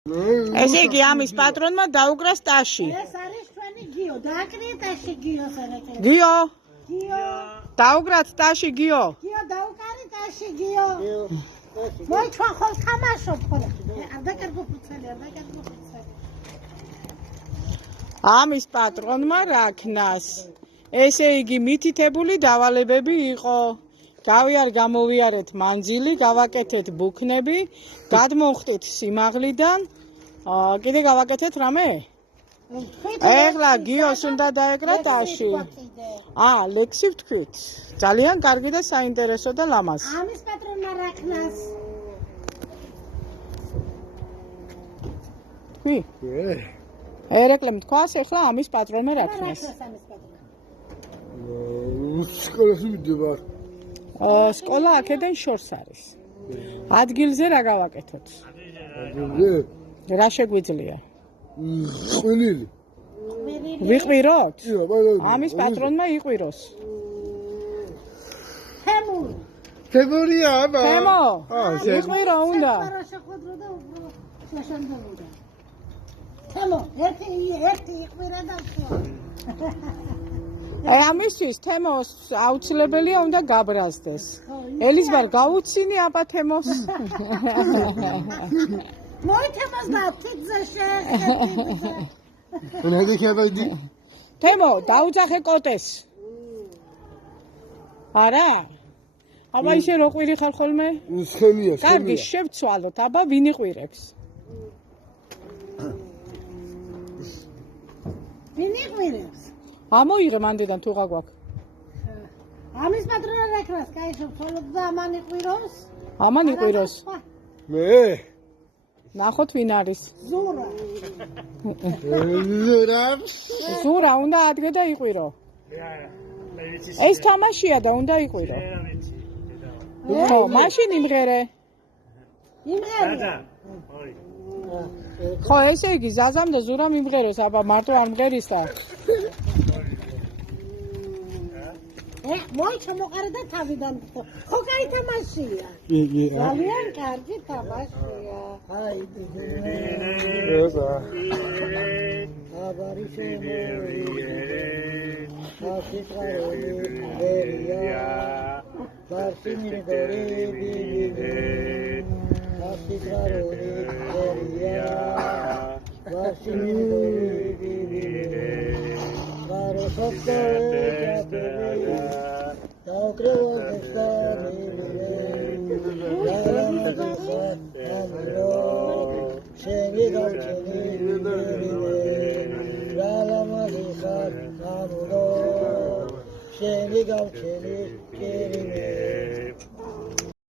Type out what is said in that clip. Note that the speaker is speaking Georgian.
ესე იგი ამის პატრონმა დაუკრა სტაში. ეს არის ჩვენი გიო, დააკრიეთ აში გიოს არეკლე. გიო. გიო. დაუკრათ სტაში გიო. გიო დაუკარით აში გიო. მოი ჩვენ ხოლ თამაშობ ხოლ. არ დაკარგო ფუცელი, არ დაკარგო ფუცელი. ამის პატრონმა რაქნას. ესე იგი მითითებული დავალებები იყო. გამოვიარეთ მანძილი, გავაკეთეთ ბუქნები, გადმოვხდით სიმაღლიდან. კიდე გავაკეთეთ რამე? ეხლა გიოს უნდა დაეკრა ტაში. ლექსი ვთქვით. ძალიან კარგი და საინტერესო და ლამაზ. ამის პატრონმა რაქნას. კი. ერეკლემ თქვას ეხლა ამის პატრონმა რაქნას. სკოლაში ვიდება. სკოლა აქედან შორს არის. ადგილზე რა გავაკეთოთ? რა შეგვიძლია? ყვილილი. ვიყვიროთ? ამის პატრონმა იყვიროს. თემურია აბა. თემო. იყვირო უნდა. თემო, ერთი იყვირა და ხო. ამისთვის თემოს აუცილებელია უნდა გაბრაზდეს. ელიზბარ გაუცინი აბა თემოს. მოი თემოს და თიძე შეეხება. ნაგიქებადი. თემო, დაუძახე კოტეს. არა? აბა ისე რო ყვირი ხარ ხოლმე? სხემია, სხემია. კარგი, შევცვალოთ, აბა ვინ იყვირებს? ვინ იყვირებს? ამოიღე მანდიდან თუ გაგვაქვს. ამის პატრონა რაქნას, კაიშობ, თოლოდ და ამან იყვიროს? ამან იყვიროს. მე. ნახოთ ვინ არის. ზურა. ზურა უნდა ადგე და იყვირო. ეს თამაშია და უნდა იყვირო. ხო, მაშინ იმღერე. იმღერე. ხო, ესე იგი ზაზამ და ზურამ იმღერეს, აბა მარტო არ მღერის და. მოი ჩამოყარა და თავიდან ხო კაი თამაშია. ძალიან კარგი თამაშია. აი ეზა. აბარი შემოიღე. აფიტრაერია. ბარსინიდორებიდე. აფიტრაერია. ბარსინიდორებიდე.